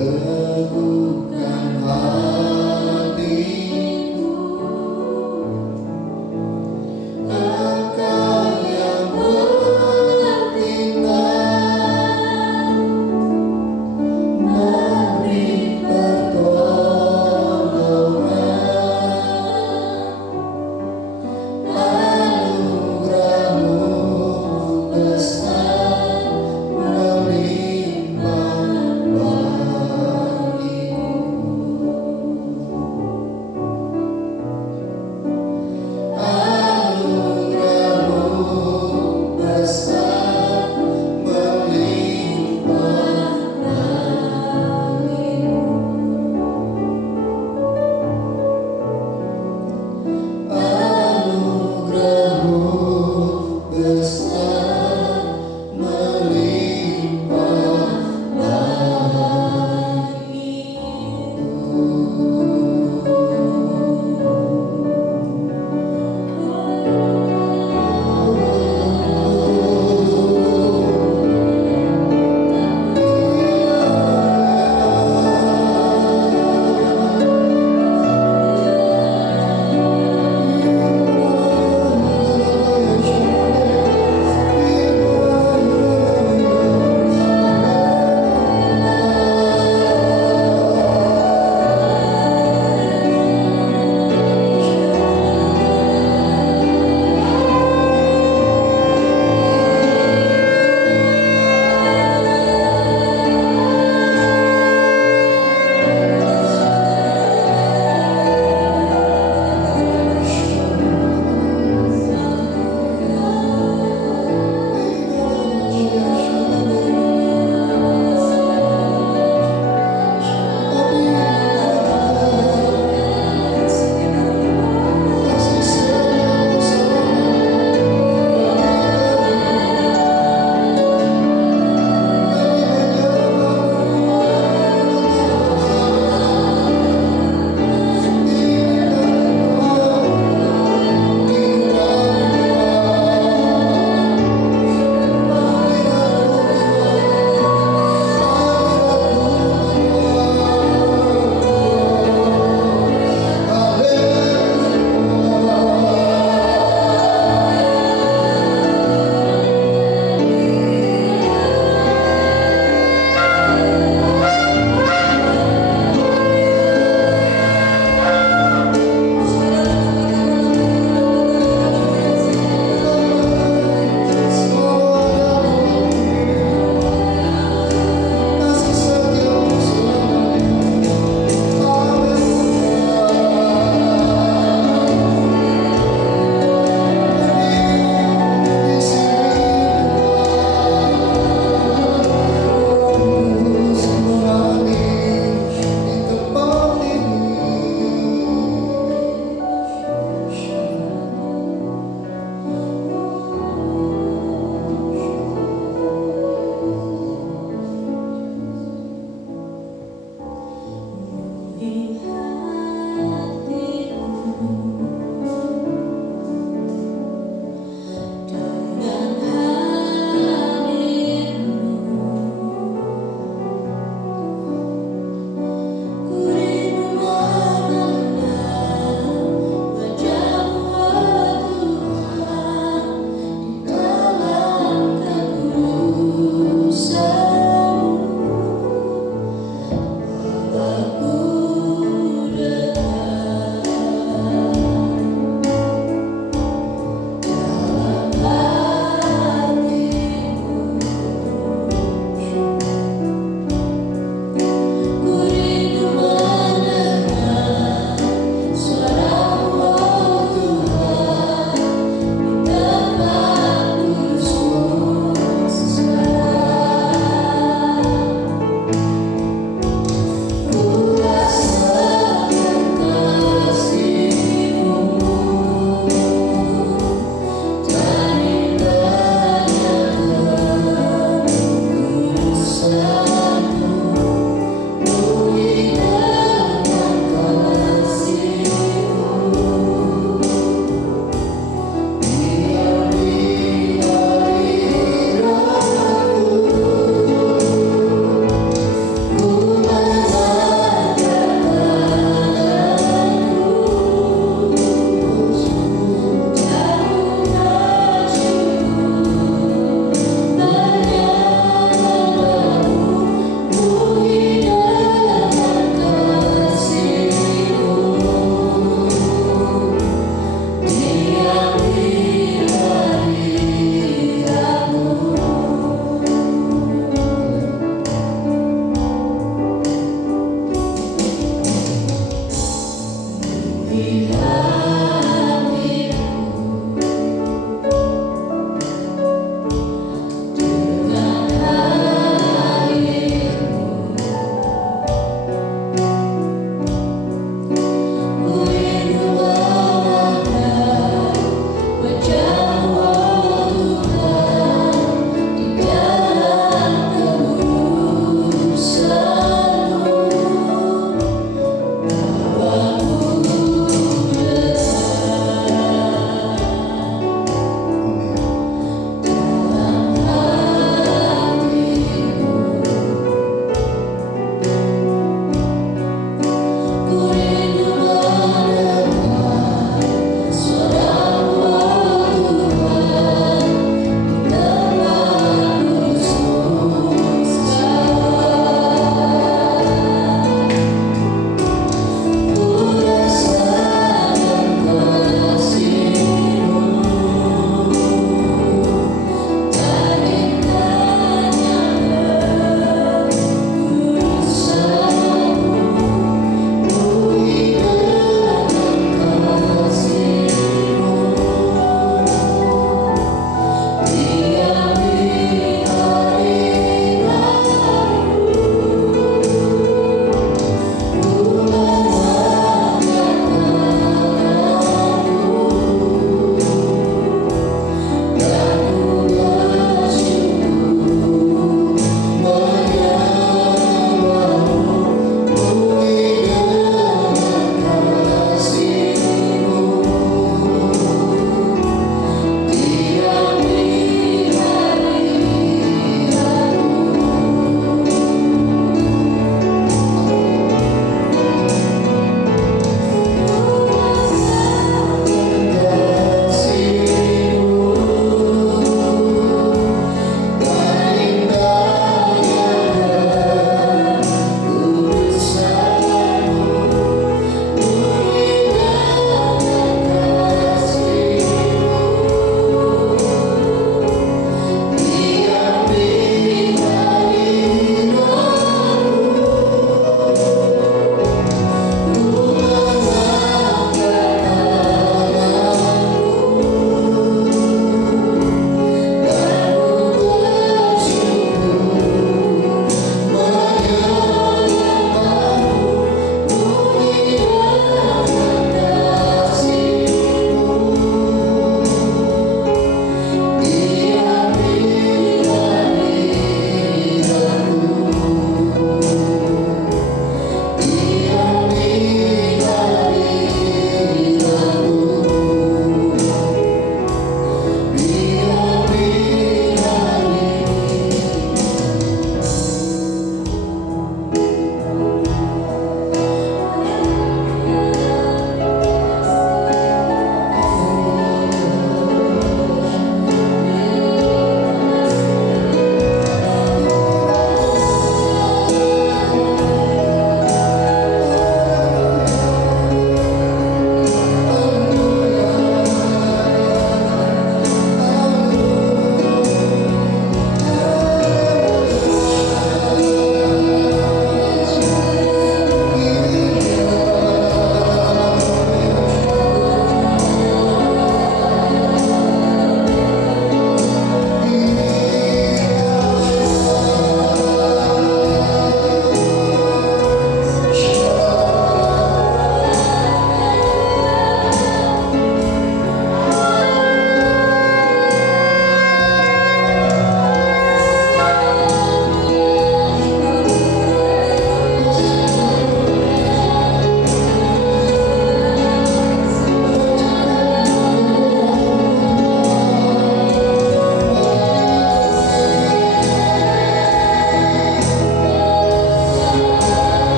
teguhkan hatiku. Engkau yang bertindak, memberi pertolongan, anugerah-Mu besar melimpah bagiku.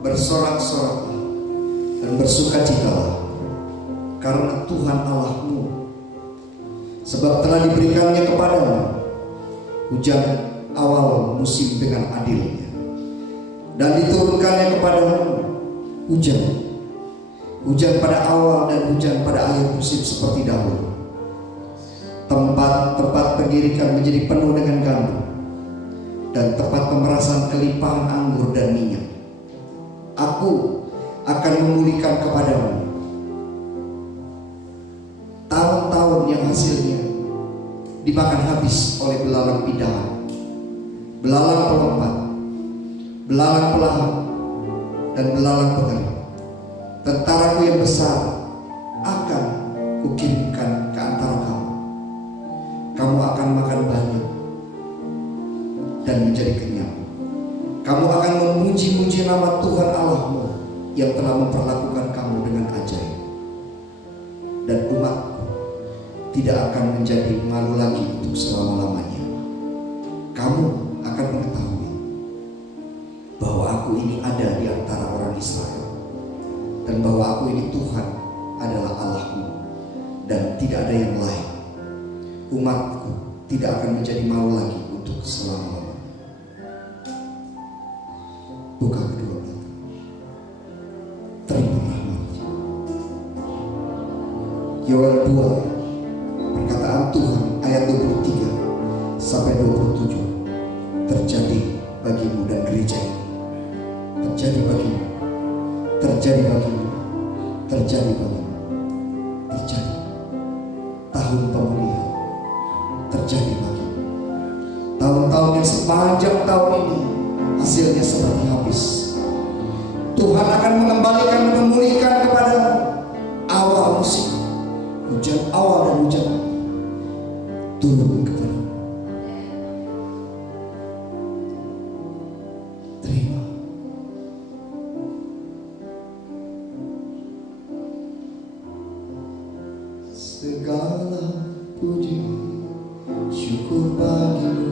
bersorak-soraklah dan bersukacitalah karena Tuhan Allahmu, sebab telah diberikannya kepadamu hujan awal musim dengan adilnya, dan diturunkannya kepadamu hujan pada awal dan hujan pada akhir musim seperti dahulu. Tempat-tempat pengirikan menjadi penuh dengan gandum, dan tempat pemerasan kelimpahan anggur dan minyak. Aku akan memulihkan kepadamu tahun-tahun yang hasilnya dimakan habis oleh belalang pidahan, belalang pelompat, belalang pelahap, dan belalang pengerik. Tentaraku yang besar akan kukirimkan ke antara kamu. Kamu akan makan banyak dan menjadi kenyang. Kamu akan memuji-muji nama Tuhan Allahmu yang telah memperlakukan kamu dengan ajaib. Dan umatku tidak akan menjadi malu lagi untuk selama-lamanya. Kamu akan mengetahui bahwa aku ini ada di antara orang Israel, dan bahwa aku ini Tuhan adalah Allahmu, dan tidak ada yang lain. Umatku tidak akan menjadi malu lagi untuk selama-lamanya. Buka kedua mata, terima rahmat-Nya. Yoel 2, perkataan Tuhan ayat 23 sampai 27. Terjadi bagimu dan gereja ini, terjadi bagimu, terjadi bagimu, terjadi bagimu, terjadi tahun pemulihan, terjadi bagimu. Tahun-tahun yang sepanjang tahun ini hasilnya seperti habis. Tuhan akan mengembalikan dan memulihkan kepadamu awal musim, hujan awal dan hujan akhir turun kepadamu. Terima. Segala puji syukur bagimu,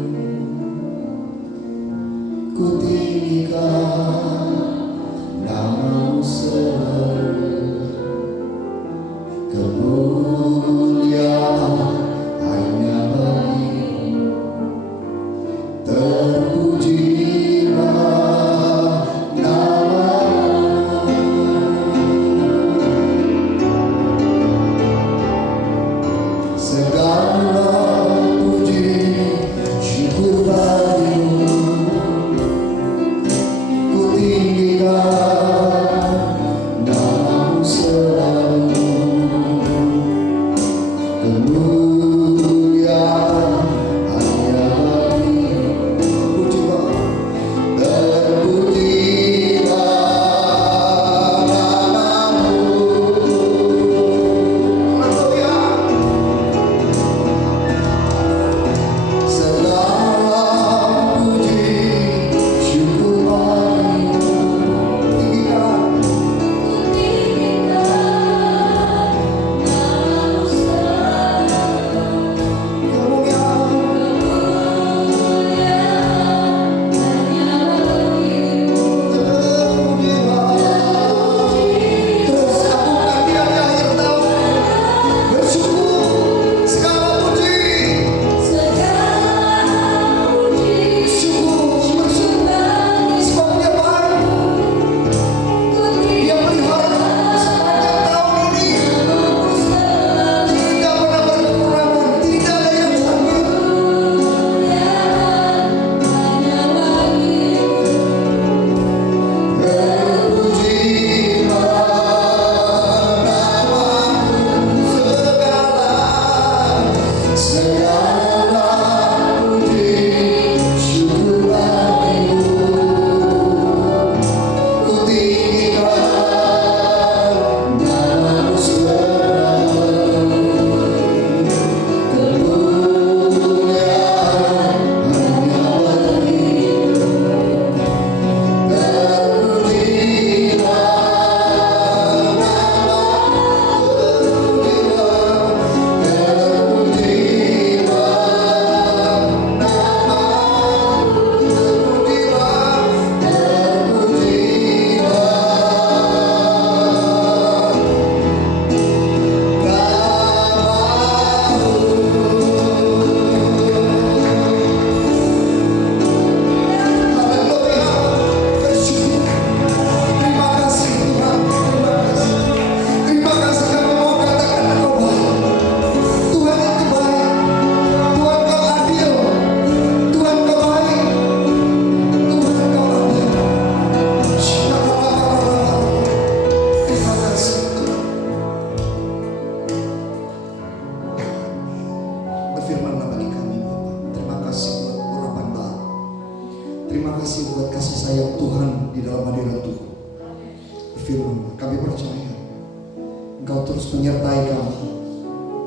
terus menyertai kami.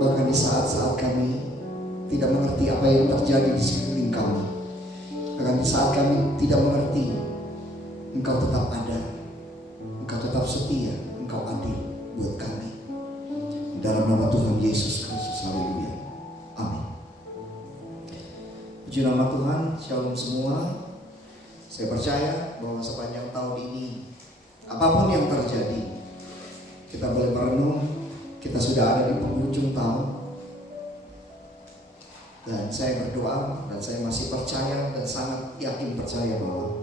Bahkan di saat-saat kami tidak mengerti apa yang terjadi di sekeliling kami. Bahkan di saat kami tidak mengerti, Engkau tetap ada. Engkau tetap setia, Engkau adil buat kami. Dalam nama Tuhan Yesus Kristus, haleluya. Amin. Puji nama Tuhan, shalom semua. Saya percaya bahwa sepanjang tahun ini, apapun yang terjadi, kita boleh merenung, kita sudah ada di penghujung tahun. Dan saya berdoa, dan saya masih percaya dan sangat yakin percaya bahwa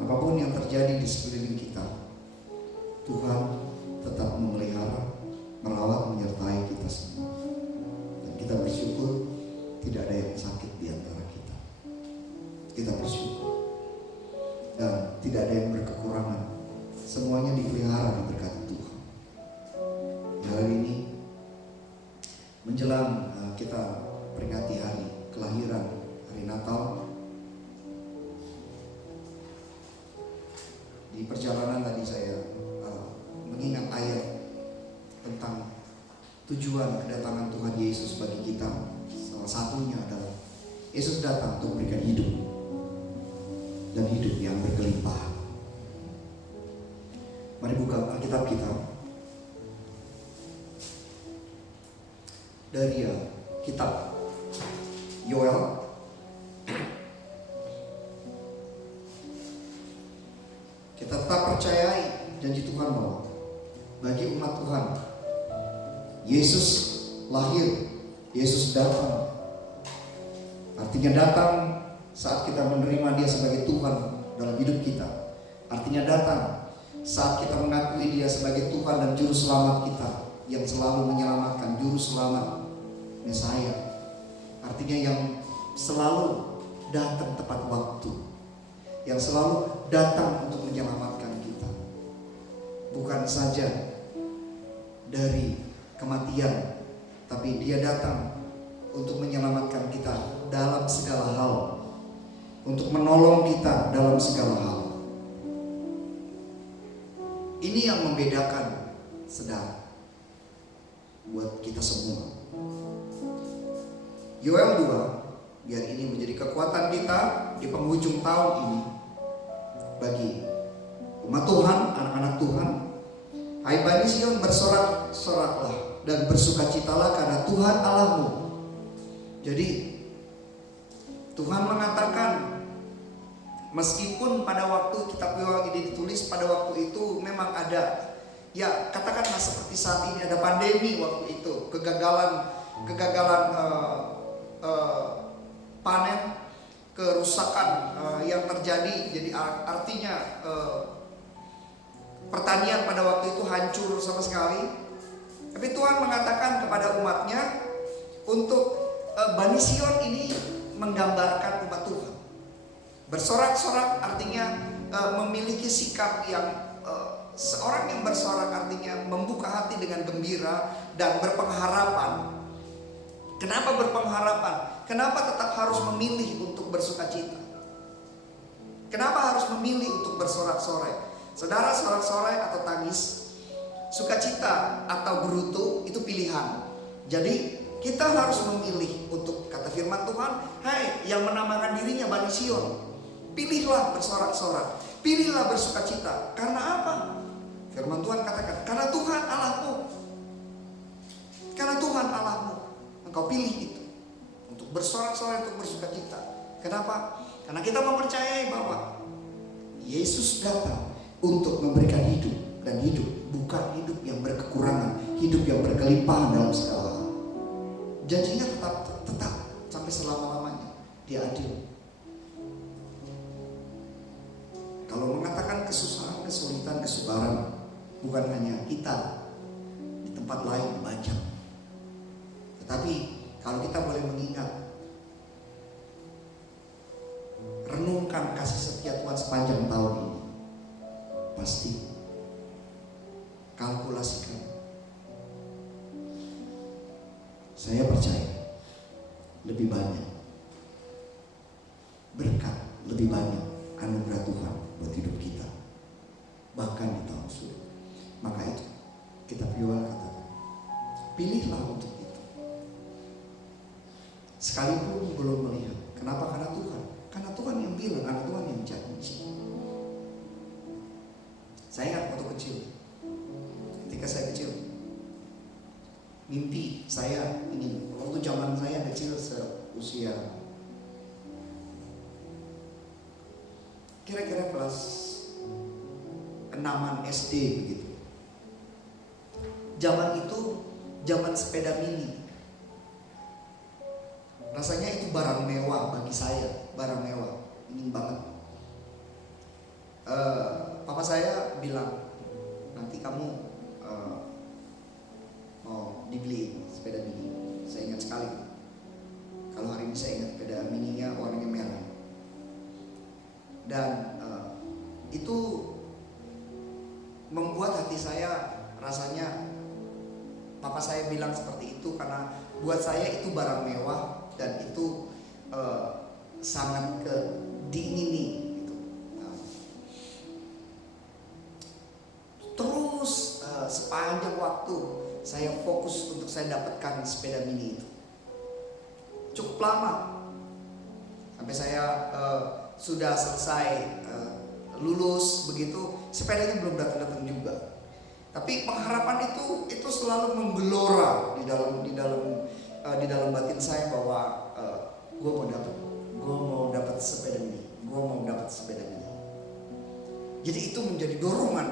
apapun yang terjadi di sekeliling kita, Tuhan tetap memelihara, merawat, menyertai kita semua. Dan kita bersyukur tidak ada yang sakit di antara kita. Kita bersyukur. Dan tidak ada yang berkekurangan. Semuanya dipelihara, diberkati Tuhan. Hari ini menjelang kita peringati hari kelahiran, hari Natal. Di perjalanan tadi saya mengingat ayat tentang tujuan kedatangan Tuhan Yesus bagi kita. Salah satunya adalah Yesus datang untuk memberikan hidup, dan hidup yang berkelimpahan. Mari buka Alkitab kita dari kitab Yoel. Kita tetap percayai janji Tuhan bahwa bagi umat Tuhan, Yesus lahir, Yesus datang. Artinya datang saat kita menerima Dia sebagai Tuhan dalam hidup kita. Artinya datang saat kita mengakui Dia sebagai Tuhan dan Juru Selamat kita, yang selalu menyelamatkan, Juru Selamat, Mesaya. Artinya yang selalu datang tepat waktu, yang selalu datang untuk menyelamatkan kita. Bukan saja dari kematian, tapi Dia datang untuk menyelamatkan kita dalam segala hal, untuk menolong kita dalam segala hal. Ini yang membedakan, saudara, buat kita semua. Yoel 2, biar ini menjadi kekuatan kita di penghujung tahun ini. Bagi umat Tuhan, anak-anak Tuhan, hai Bani Sion, bersorak-soraklah dan bersukacitalah karena Tuhan Allahmu. Jadi Tuhan mengatakan, meskipun pada waktu kitab Yoel ini ditulis, pada waktu itu memang ada, ya katakanlah seperti saat ini ada pandemi waktu itu, kegagalan panen, kerusakan yang terjadi. Jadi artinya pertanian pada waktu itu hancur sama sekali. Tapi Tuhan mengatakan kepada umatnya untuk Bani Sion ini menggambarkan umat Tuhan. Bersorak-sorak artinya memiliki sikap yang seorang yang bersorak artinya membuka hati dengan gembira dan berpengharapan. Kenapa berpengharapan? Kenapa tetap harus memilih untuk bersukacita? Kenapa harus memilih untuk bersorak-sorai? Saudara, sorak-sorai atau tangis, sukacita atau gerutu itu pilihan. Jadi kita harus memilih untuk, kata firman Tuhan, hai yang menamakan dirinya Bani Sion, pilihlah bersorak-sorak, pilihlah bersukacita. Karena apa? Firman Tuhan katakan, karena Tuhan Allahmu. Karena Tuhan Allahmu, engkau pilih itu untuk bersorak-sorai, untuk bersukacita. Kenapa? Karena kita mempercayai bahwa Yesus datang untuk memberikan hidup, dan hidup bukan hidup yang berkekurangan, hidup yang berkelimpahan dalam segala hal. Janjinya tetap sampai selama-lamanya. Dia adil. Kalau mengatakan kesusahan, kesulitan, kesubaran, bukan hanya kita, di tempat lain banyak. Tetapi kalau kita boleh mengingat, renungkan kasih setia Tuhan sepanjang tahun ini, pasti kalkulasikan. Saya percaya lebih banyak berkat, lebih banyak anugerah Tuhan buat hidup kita, bahkan di tahun sulit. Maka itu kitab Yoel katakan, pilihlah untuk itu. Sekalipun belum melihat. Kenapa? Karena Tuhan. Karena Tuhan yang bilang, karena Tuhan yang janji. Saya ingat waktu kecil, ketika saya kecil, mimpi saya ini, waktu zaman saya kecil seusia kira-kira kelas 6-an SD begitu. Zaman itu zaman sepeda mini. Rasanya itu barang mewah bagi saya, barang mewah, ingin banget. Papa saya bilang, nanti kamu mau dibeli sepeda mini. Saya ingat sekali. Kalau hari ini saya ingat sepeda mininya warnanya merah. Dan itu membuat hati saya rasanya, papa saya bilang seperti itu karena buat saya itu barang mewah dan itu sangat diingini gitu. Terus sepanjang waktu saya fokus untuk saya dapatkan sepeda mini itu. Cukup lama sampai saya sudah selesai lulus begitu, sepedanya belum datang juga. Tapi pengharapan itu selalu menggelora di dalam batin saya bahwa gue mau dapat sepeda ini, Jadi itu menjadi dorongan,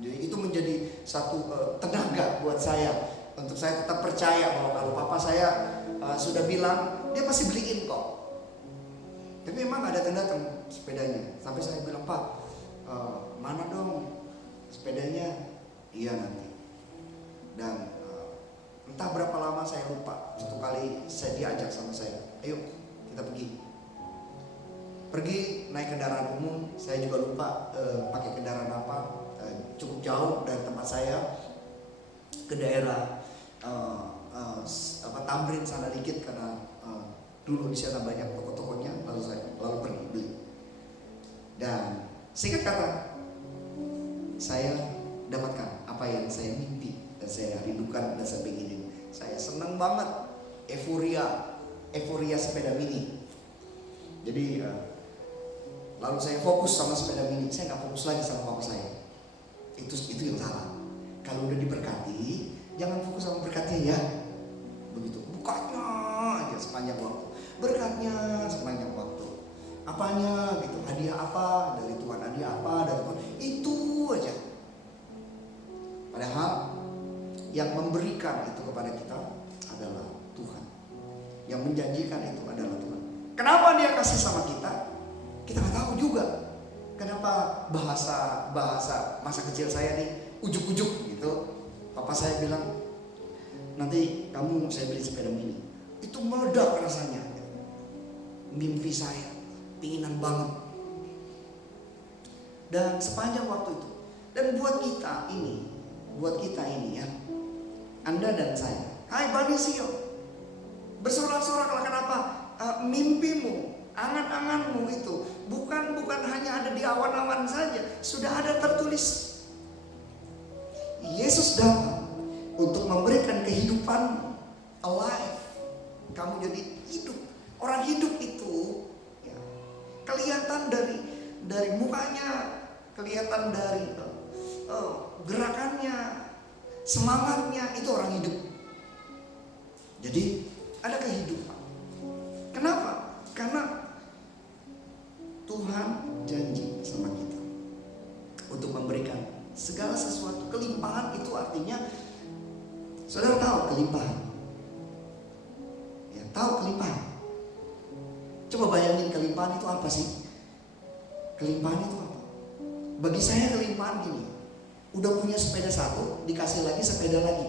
jadi itu menjadi satu tenaga buat saya untuk saya tetap percaya bahwa kalau papa saya sudah bilang, dia pasti beliin kok. Tapi memang ada datang sepedanya. Sampai saya bilang, Pak, mana dong sepedanya? Iya nanti. Dan entah berapa lama saya lupa. Satu kali saya diajak sama saya, ayo kita pergi naik kendaraan umum. Saya juga lupa pakai kendaraan apa. Cukup jauh dari tempat saya ke daerah Tamrin sana dikit karena dulu di sana banyak toko-tokonya, lalu pergi beli. Dan singkat kata, saya dapatkan apa yang saya mimpi dan saya rindukan dan saya inginin. Saya senang banget, euforia sepeda mini. Jadi lalu saya fokus sama sepeda mini. Saya nggak fokus lagi sama papa saya. Itu yang salah. Kalau udah diberkati, jangan fokus sama berkatnya ya. Begitu, bukanya aja sepanjang waktu. Berkatnya sepanjang waktu. Apanya gitu, hadiah apa dari Tuhan, hadiah apa dari Tuhan. Itu aja. Padahal yang memberikan itu kepada kita adalah Tuhan. Yang menjanjikan itu adalah Tuhan. Kenapa dia kasih sama kita? Kita nggak tahu juga. Kenapa bahasa masa kecil saya nih ujuk-ujuk gitu. Papa saya bilang, nanti kamu saya beli sepeda mini. Itu meledak rasanya. Mimpi saya, keinginan banget. Dan sepanjang waktu itu, dan buat kita ini ya, Anda dan saya, hai Bani Sio, bersorak-soraklah. Kenapa? Mimpimu, angan-anganmu itu bukan hanya ada di awan-awan saja, sudah ada tertulis. Yesus datang untuk memberikan kehidupan alive. Kamu jadi hidup. Orang hidup itu ya, kelihatan dari mukanya, kelihatan dari gerakannya, semangatnya, itu orang hidup. Jadi ada kehidupan. Kenapa? Karena Tuhan janji sama kita untuk memberikan segala sesuatu. Kelimpahan itu artinya, saudara tahu kelimpahan? Ya, tahu kelimpahan? Coba bayangin kelimpahan itu apa sih? Kelimpahan itu apa? Bagi saya kelimpahan gini, udah punya sepeda 1, dikasih lagi sepeda lagi.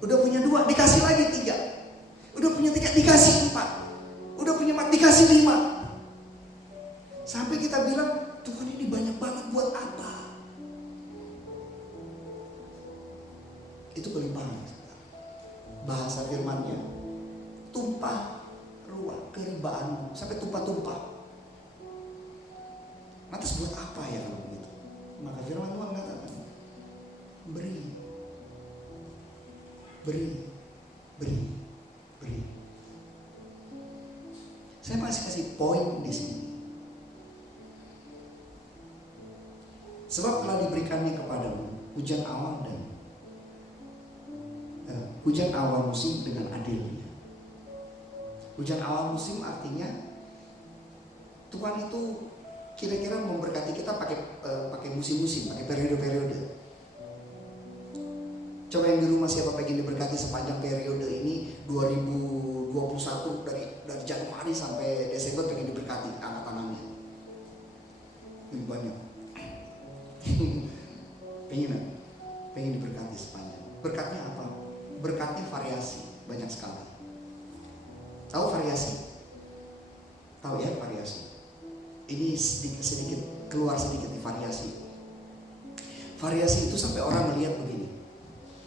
Udah punya 2, dikasih lagi 3. Udah punya 3, dikasih 4. Udah punya 4, dikasih 5. Sampai kita bilang, Tuhan ini banyak banget buat apa? Itu kelimpahan. Bahasa firman-Nya, tumpah ruah keribaanmu sampai tumpah-tumpah. Lantas buat apa ya kalau begitu? Maka firman Tuhan katakan, beri. beri, beri, beri. Saya masih kasih poin di sini. Sebab telah diberikannya kepadamu hujan awal dan hujan awal musim dengan adilnya. Hujan awal musim artinya Tuhan itu kira-kira memberkati kita pakai musim-musim, pakai periode-periode. Coba yang di rumah siapa pengen diberkati sepanjang periode ini 2021 dari Januari sampai Desember pengen diberkati, angkat tangannya. Lebih banyak. pengen diberkati sepanjang. Berkatnya apa? Berkatnya variasi, banyak sekali. Tahu variasi? Tahu ya variasi? Ini sedikit keluar sedikit di variasi. Variasi itu sampai orang melihat begini.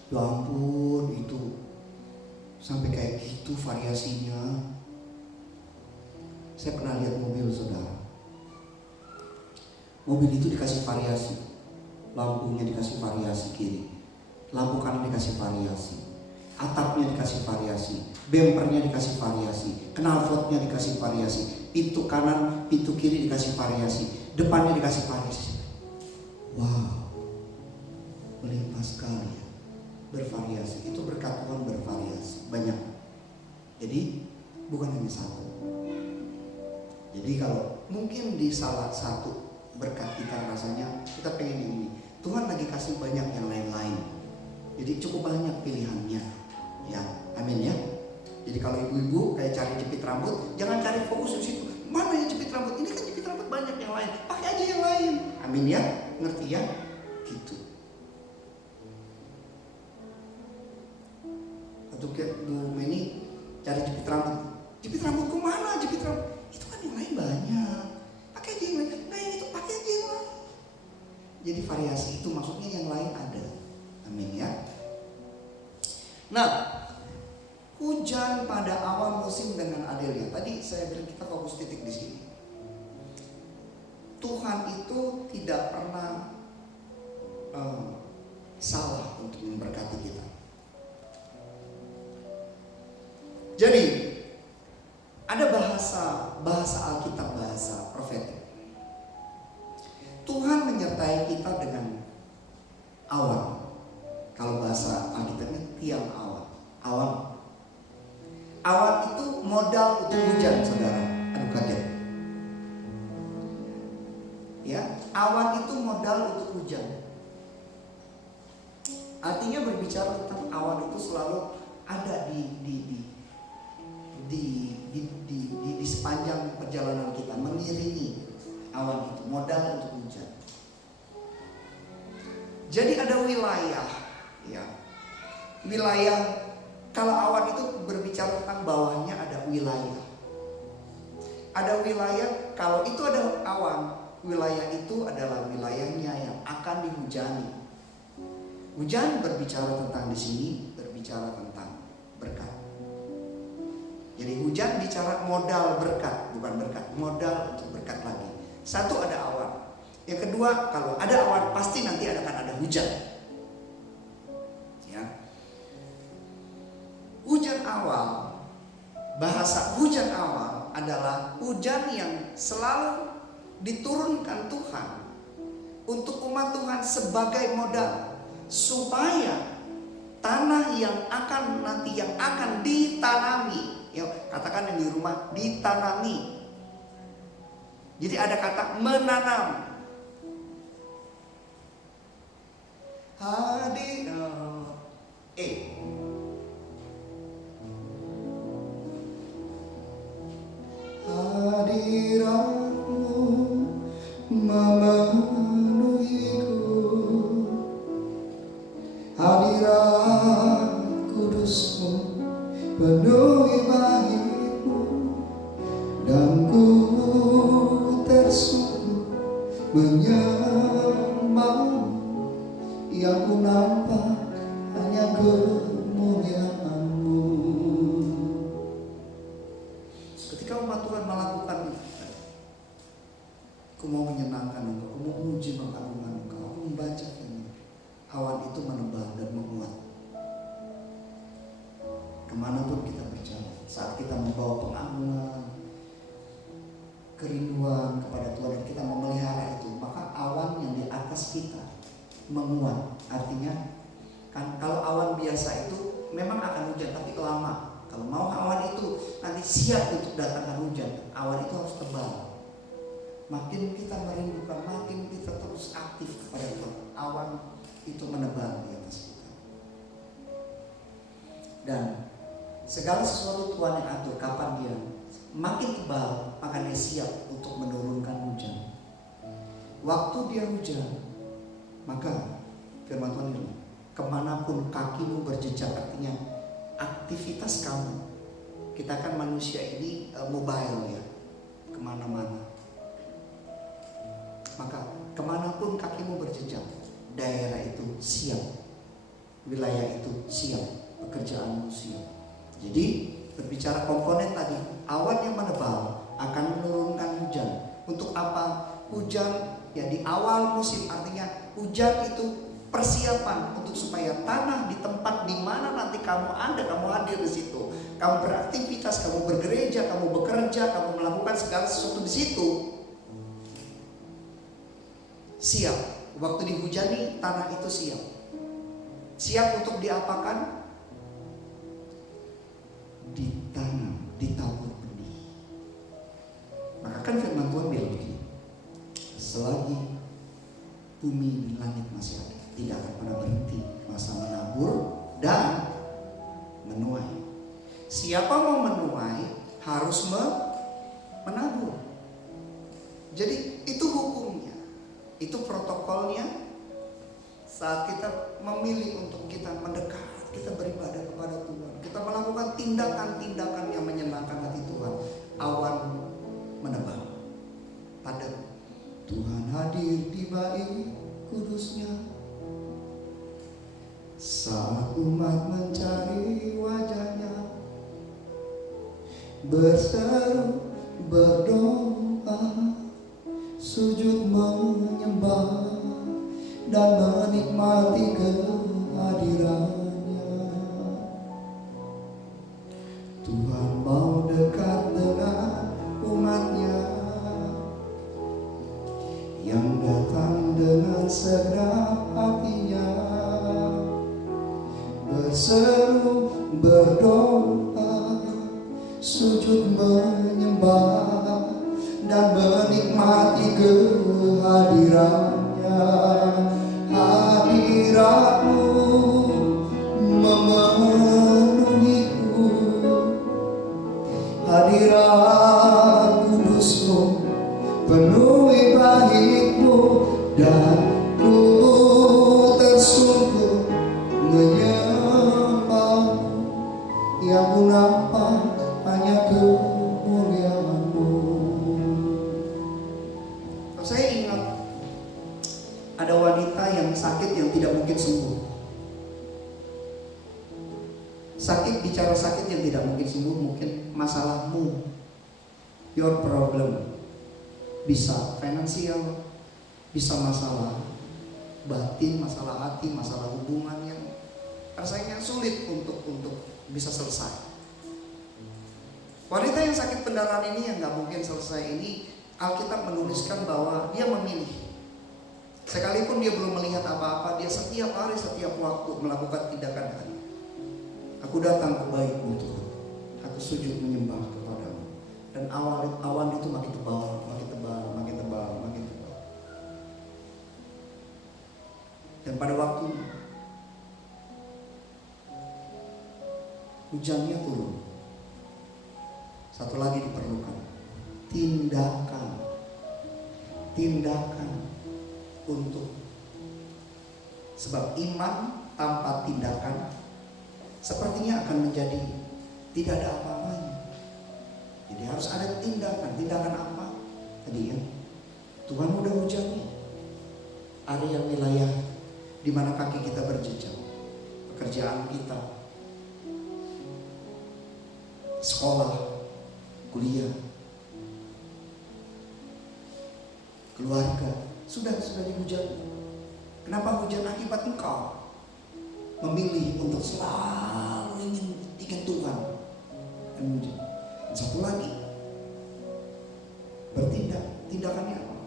Ya ampun, itu sampai kayak gitu variasinya. Saya pernah lihat mobil saudara. Mobil itu dikasih variasi. Lampunya dikasih variasi kiri, lampu kanan dikasih variasi, atapnya dikasih variasi, bempernya dikasih variasi, knalpotnya dikasih variasi, pintu kanan, pintu kiri dikasih variasi, depannya dikasih variasi. Wow, melimpah sekali ya. Bervariasi, itu berkat Tuhan bervariasi, banyak. Jadi bukan hanya satu. Jadi kalau mungkin di salah satu berkat kita rasanya kita pengen yang ini, Tuhan lagi kasih banyak yang lain-lain. Jadi cukup banyak pilihannya. Ya, amin ya. Jadi kalau ibu-ibu kayak cari jepit rambut, jangan cari fokus di situ. Mana yang jepit rambut? Ini kan jepit rambut banyak yang lain. Pakai aja yang lain. Amin ya. Ngerti ya? Gitu. Atau Bu Meni cari jepit rambut. Jepit rambutku mana? Jepit rambut. Itu kan yang lain banyak. Pakai aja yang lain. Nah yang itu pakai aja yang lain. Jadi variasi itu maksudnya yang lain ada. Amin ya. Nah, hujan pada awal musim dengan adilnya. Tadi saya bilang kita fokus titik di sini. Tuhan itu tidak pernah salah untuk memberkati kita. Jadi ada bahasa Alkitab, bahasa profetik. Tuhan menyertai kita dengan awan. Kalau bahasa Alkitabnya tiang awan. Awan itu modal untuk hujan, saudara. Aduh kaget. Ya, awan itu modal untuk hujan. Artinya berbicara tentang awan itu selalu ada di sepanjang perjalanan kita, mengiringi awan itu, modal untuk hujan. Jadi ada wilayah, ya. Wilayah, kalau awan itu berbicara tentang bawahnya ada wilayah. Ada wilayah, kalau itu ada awan, wilayah itu adalah wilayahnya yang akan dihujani. Hujan berbicara tentang di sini, berbicara tentang berkat. Jadi hujan bicara modal berkat, bukan berkat, modal untuk berkat lagi. Satu ada awan. Yang kedua, kalau ada awan pasti nanti akan ada hujan. Ya. Hujan awal, bahasa hujan awal adalah hujan yang selalu diturunkan Tuhan untuk umat Tuhan sebagai modal supaya tanah yang akan nanti yang akan ditanami, ya, katakan yang di rumah ditanami. Jadi ada kata menanam. Hadiratmu memenuhiku, hadirat kudusmu penuhi baitmu, dan ku tersungguh menyembah. Yang ku nampak hanya kemuliaan-Mu. Ketika umat Tuhan melakukan itu, aku mau menyenangkan Engkau, aku mau memuji mengagungan Engkau, aku membaca ini, awan itu menebal dan menguat. atas kita menguat. Artinya kan kalau awan biasa itu memang akan hujan tapi lama. Kalau mau awan itu nanti siap untuk datangkan hujan, awan itu harus tebal. Makin kita merindukan, makin kita terus aktif kepada Tuhan, awan itu menebal di atas kita. Dan segala sesuatu Tuhan yang atur kapan dia makin tebal, maka dia siap untuk menurunkan hujan. Waktu dia hujan, maka firman Tuhan ini, kemanapun kakimu berjejak, artinya aktivitas kamu. Kita kan manusia ini mobile ya, kemana-mana. Maka kemanapun kakimu berjejak, daerah itu siap, wilayah itu siap, pekerjaanmu siap. Jadi berbicara komponen tadi, awan yang menebal akan menurunkan hujan. Untuk apa? Hujan ya di awal musim, artinya hujan itu persiapan untuk supaya tanah di tempat di mana nanti kamu hadir di situ, kamu beraktivitas, kamu bergereja, kamu bekerja, kamu melakukan segala sesuatu di situ, siap. Waktu dihujani, tanah itu siap. Siap untuk diapakan? Ditanam, ditabur benih. Maka kan firman Tuhan bilang begini, selagi bumi dan langit masih ada, tidak akan pernah berhenti masa menabur dan menuai. Siapa mau menuai harus menabur. Jadi itu hukumnya, itu protokolnya. Saat kita memilih untuk kita mendekat, kita beribadah kepada Tuhan, kita melakukan tindakan-tindakan yang menyenangkan hati Tuhan, awan menebal. Pada Tuhan hadir di bait kudusnya, saat umat mencari wajahnya, berseru, berdoa, sujud menyembah, dan menikmati kehadirannya. Tuhan mau dekat dengan umatnya yang datang dengan segenap hatinya, berseru, berdoa, sujud menyembah, dan menikmati kehadirannya. Hadiratmu memenuhiku, hadirat kudusmu penuhi baitmu, dan ku tersungkur menyembahmu, yang ku nampak hanya kemuliaanmu. Saya ingat ada wanita yang sakit yang tidak mungkin sembuh. Sakit, bicara sakit yang tidak mungkin sembuh, mungkin masalahmu, your problem. Bisa finansial, bisa masalah batin, masalah hati, masalah hubungan yang rasanya sulit untuk bisa selesai. Wanita yang sakit pendarahan ini yang gak mungkin selesai ini, Alkitab menuliskan bahwa dia memilih. Sekalipun dia belum melihat apa-apa, dia setiap hari, setiap waktu melakukan tindakan tadi. Aku datang ke bait-Mu Tuhan, aku sujud menyembah kepadamu. Dan awan itu makin tebal, makin tebal, makin tebal, makin tebal. Dan pada waktunya hujannya turun. Satu lagi diperlukan, tindakan untuk, sebab iman tanpa tindakan sepertinya akan menjadi tidak ada apa-apanya. Jadi harus ada tindakan apa? Tadi ya, Tuhan udah hujani area wilayah di mana kaki kita berjejak, pekerjaan kita, sekolah, kuliah, keluarga, sudah dihujani. Kenapa hujan? Akibat engkau memilih untuk selalu ingin Tuhan dan hujan. Dan satu lagi, bertindak. Tindakannya apa?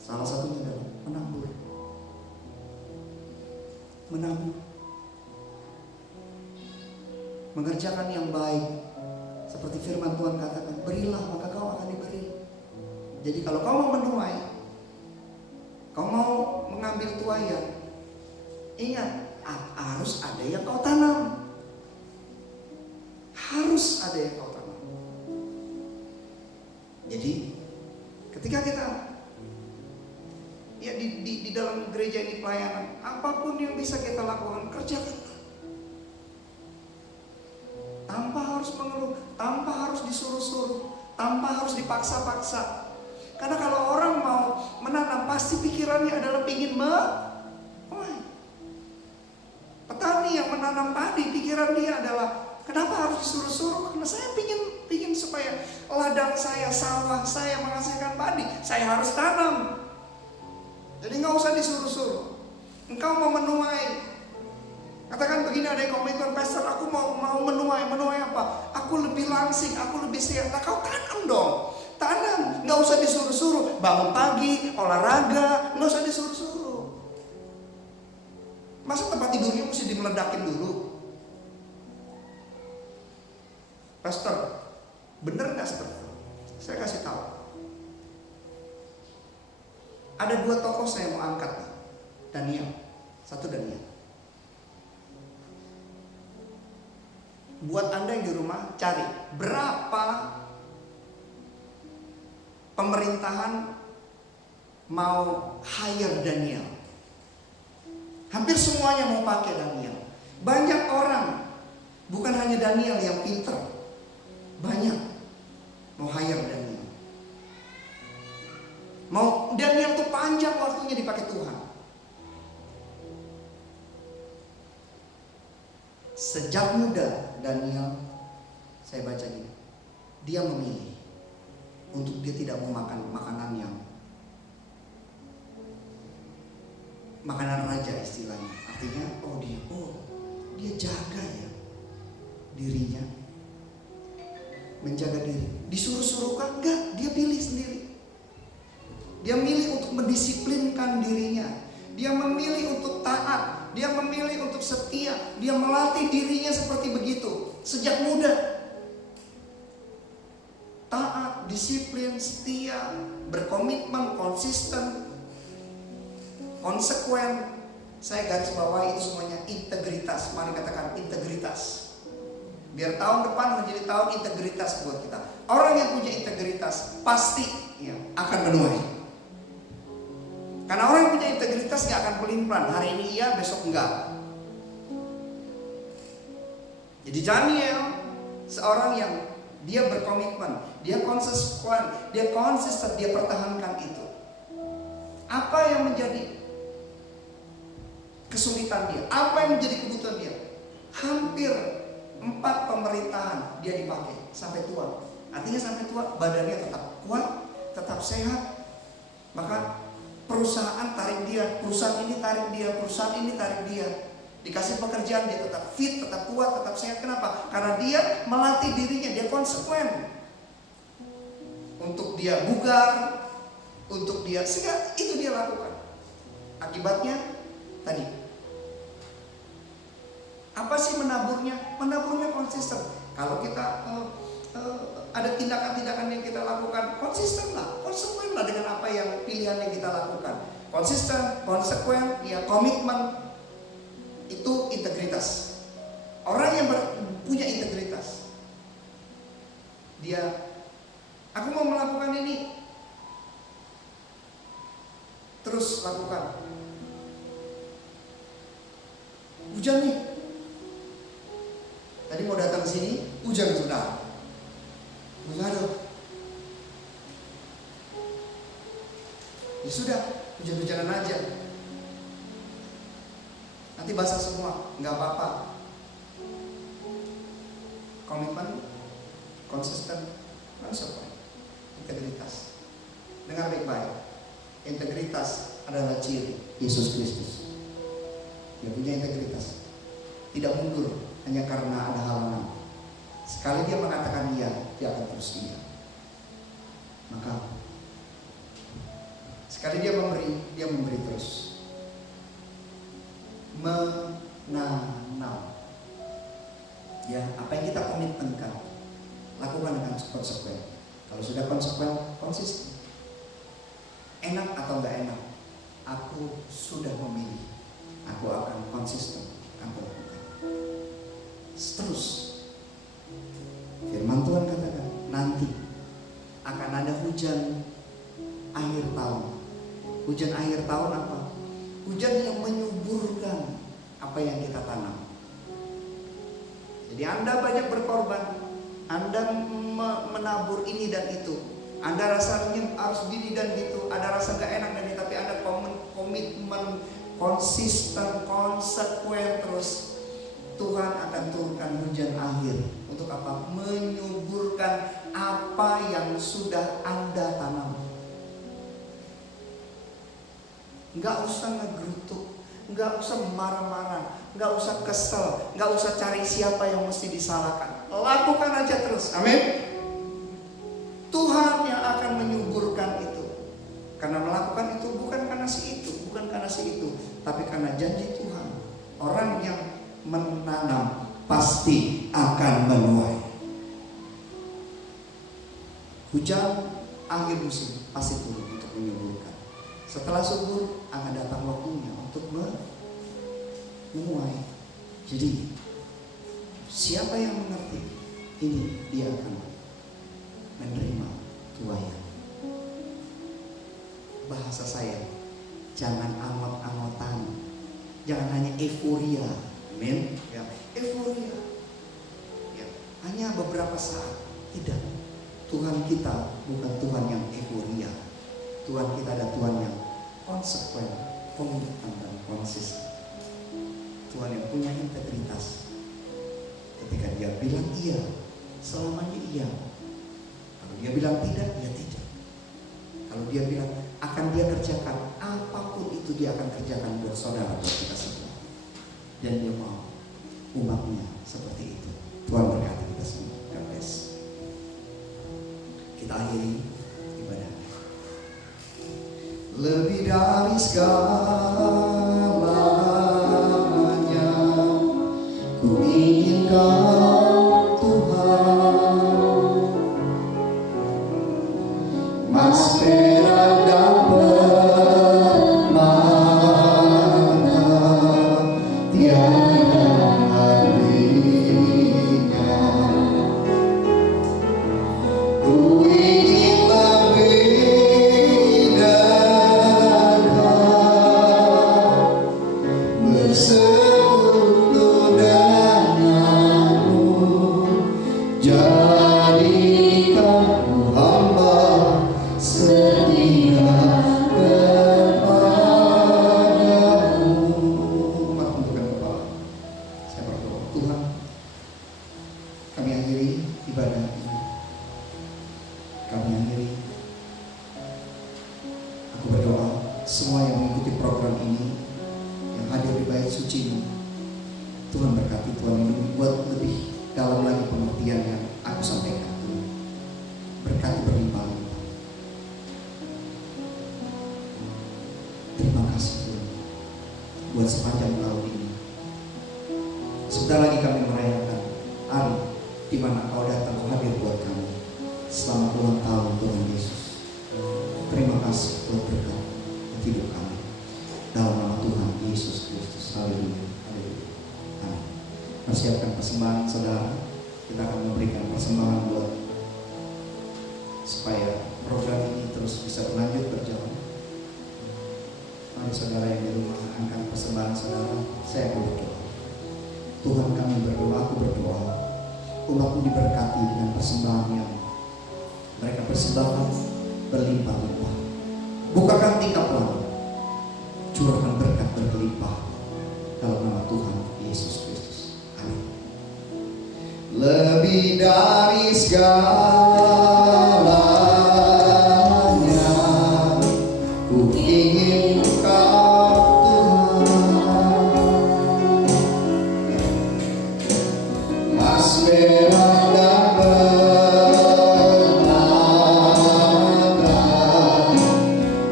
Salah satunya adalah menabur. menabur, mengerjakan yang baik. Seperti firman Tuhan katakan, berilah maka kau akan diberi. Jadi kalau kau mau menuai, kau mau mengambil tuaian, ingat harus ada yang kau tanam. Harus ada yang kau tanam. Jadi ketika kita ya di dalam gereja ini pelayanan, apapun yang bisa kita lakukan, kerjakan. Tanpa harus mengeluh, tanpa harus disuruh-suruh, tanpa harus dipaksa-paksa. Karena kalau orang mau menanam, pasti pikirannya adalah ingin menuai. Petani yang menanam padi, pikiran dia adalah kenapa harus disuruh-suruh? Karena saya pingin supaya ladang saya, sawah saya menghasilkan padi, saya harus tanam. Jadi nggak usah disuruh-suruh. Engkau mau menuai, katakan begini, ada yang komitmen, pastor aku mau menuai apa? Aku lebih langsing, aku lebih sehat. Nah kau tanam dong, tanam, nggak usah disuruh-suruh. Bangun pagi, olahraga, nggak usah disuruh-suruh. Masa tempat tidurnya mesti dimeledakin dulu? Pastor, bener nggak seperti itu? Saya kasih tahu. Ada 2 tokoh saya mau angkat nih. Daniel, satu Daniel. Buat Anda yang di rumah, cari berapa pemerintahan mau hire Daniel. Hampir semuanya mau pakai Daniel. Banyak orang, bukan hanya Daniel yang pinter, banyak mau hire Daniel. Mau Daniel tuh panjang waktunya dipakai Tuhan. Sejak muda Daniel, saya baca gini, dia memilih untuk dia tidak mau makan makanan yang makanan raja istilahnya. Artinya dia jaga ya dirinya, menjaga diri. Disuruh-suruh kan? Enggak, dia pilih sendiri. Dia milih untuk mendisiplinkan dirinya. Dia memilih untuk taat. Dia memilih untuk setia. Dia melatih dirinya seperti begitu sejak muda. Taat, disiplin, setia, berkomitmen, konsisten, konsekuen. Saya garis bawahi itu semuanya integritas. Mari katakan integritas. Biar tahun depan menjadi tahun integritas buat kita. Orang yang punya integritas pasti ya, akan menuai. Karena orang yang punya integritas gak akan pelin-pelan. Hari ini iya, besok enggak. Jadi Daniel seorang yang dia berkomitmen, dia konsisten, dia pertahankan itu. Apa yang menjadi kesulitan dia? Apa yang menjadi kebutuhan dia? Hampir 4 pemerintahan dia dipakai sampai tua. Artinya sampai tua badannya tetap kuat, tetap sehat. Maka perusahaan tarik dia, perusahaan ini tarik dia, perusahaan ini tarik dia. Dikasih pekerjaan dia tetap fit, tetap kuat, tetap sehat. Kenapa? Karena dia melatih dirinya, dia konsekuen. Untuk dia bugar, untuk dia sehingga itu dia lakukan. Akibatnya tadi. Apa sih menaburnya? Menaburnya konsisten. Kalau kita ada tindakan-tindakan yang kita lakukan, konsisten lah, konsekuen lah dengan apa yang pilihan yang kita lakukan. Konsisten, konsekuen, ya komitmen. Itu integritas. Orang yang punya integritas, dia, aku mau melakukan ini, terus lakukan. Hujan nih, tadi mau datang ke sini, hujan sudah. Aduh, ya sudah, hujan-hujanan aja. Nanti basah semua, nggak apa-apa. Komitmen, konsisten, konsekuen, integritas. Dengar baik-baik. Integritas adalah ciri Yesus Kristus. Dia punya integritas. Tidak mundur hanya karena ada halangan. Sekali dia mengatakan iya, dia akan terus iya. Maka sekali dia memberi terus. Apa yang kita komitmenkan, lakukan dengan konsekuen. Kalau sudah konsekuen, konsisten. Enak atau enggak enak, aku sudah memilih. Aku akan konsisten, aku lakukan. Terus, firman Tuhan katakan, nanti akan ada hujan akhir tahun. Hujan akhir tahun apa? Hujan yang menyuburkan apa yang kita tanam. Jadi Anda banyak berkorban, Anda menabur ini dan itu, Anda rasanya harus gini dan gitu, ada rasa gak enak dan itu, tapi Anda komitmen, konsisten, konsekuen terus. Tuhan akan turunkan hujan akhir. Untuk apa? Menyuburkan apa yang sudah Anda tanam. Gak usah ngegerutuk, gak usah marah-marah, gak usah kesel, gak usah cari siapa yang mesti disalahkan. Lakukan aja terus. Amin. Tuhan yang akan menyuburkan itu. Karena melakukan itu bukan karena si itu, bukan karena si itu, tapi karena janji Tuhan. Orang yang menanam pasti akan menuai. Hujan akhir musim pasti turun untuk menyuburkan. Setelah subur akan datang waktunya untuk menuai. Jadi siapa yang mengerti ini, dia akan menerima tuaian. Bahasa saya, jangan angot-angotan, jangan hanya euforia. Amin. Ya, euforia. Ya, hanya beberapa saat. Tidak. Tuhan kita bukan Tuhan yang euforia. Tuhan kita adalah Tuhan yang konsekuen, komitmen dan konsisten. Tuhan yang punya integritas. Ketika dia bilang iya, selamanya iya. Kalau dia bilang tidak, ya tidak. Kalau dia bilang akan dia kerjakan, apapun itu dia akan kerjakan buat saudara, buat kita semua. Dan dia mau umatnya seperti itu. Tuhan berkati kita semua. God bless. Kita akhiri ibadah. Lebih dari segalanya, ku ingin Kau Tuhan, mas perak dan permata, tiada harganya. Ku ingin lebih dekat, bersekutu denganmu, jadikan ku hamba setia kepadamu. Umat tundukkan kepala. Saya berdoa, Tuhan, kami akhiri ibadah ini. Kami akhiri. Aku berdoa semua yang mengikuti program ini, yang hadir di bait suci ini, Tuhan berkati, Tuhan lindungi, buat lebih dalam lagi pengertian yang aku sampaikan. Tuhan berkati berlimpah-limpah. Terima kasih Tuhan buat sepanjang tahun ini. Sebentar lagi kami merayakan hari di mana Kau datang hadir buat kami. Selamat ulang tahun Tuhan Yesus. Terima kasih buat berkat hidup kami. Dalam nama Tuhan Yesus Kristus. Haleluya. Haleluya. Amin. Persiapkan persembahan saudara. Kita akan memberikan persembahan buat supaya program ini terus bisa berlanjut berjalan. Mari saudara yang di rumah angkat persembahan saudara. Saya berdoa. Tuhan, kami berdoa, aku berdoa, umatmu diberkati dengan persembahan yang mereka persembahkan berlimpah-limpah. Bukakan tingkap langit, curahkan berkat berlimpah dalam nama Tuhan Yesus Kristus. Amin. Lebih dari segalanya, ku ingin Kau Tuhan, mas merah dan permata,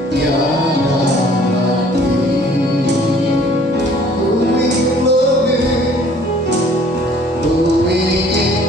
tiada arti. Ku ingin lebih, ku ingin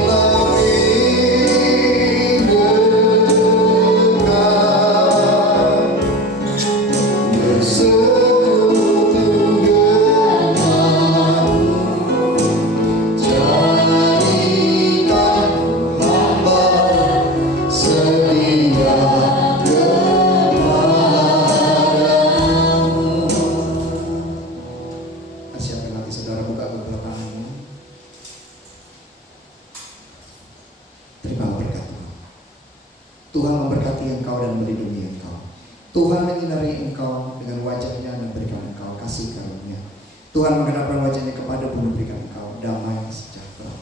Tuhan mengenapkan wajahnya kepada bumi, berikan engkau damai sejahtera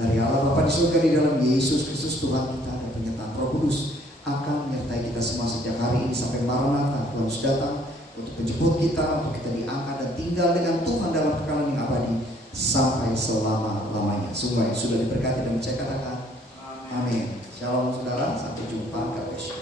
dari Allah Bapa di surga di dalam Yesus Kristus Tuhan kita, dan penyertaan Roh Kudus akan menyertai kita semua sejak hari ini sampai Maranatha. Tuhan sudah datang untuk menjemput kita, untuk kita diangkat dan tinggal dengan Tuhan dalam kekalahan yang abadi sampai selama-lamanya. Semua yang sudah diberkati dan percaya katakan amin. Shalom saudara, sampai jumpa. God bless you.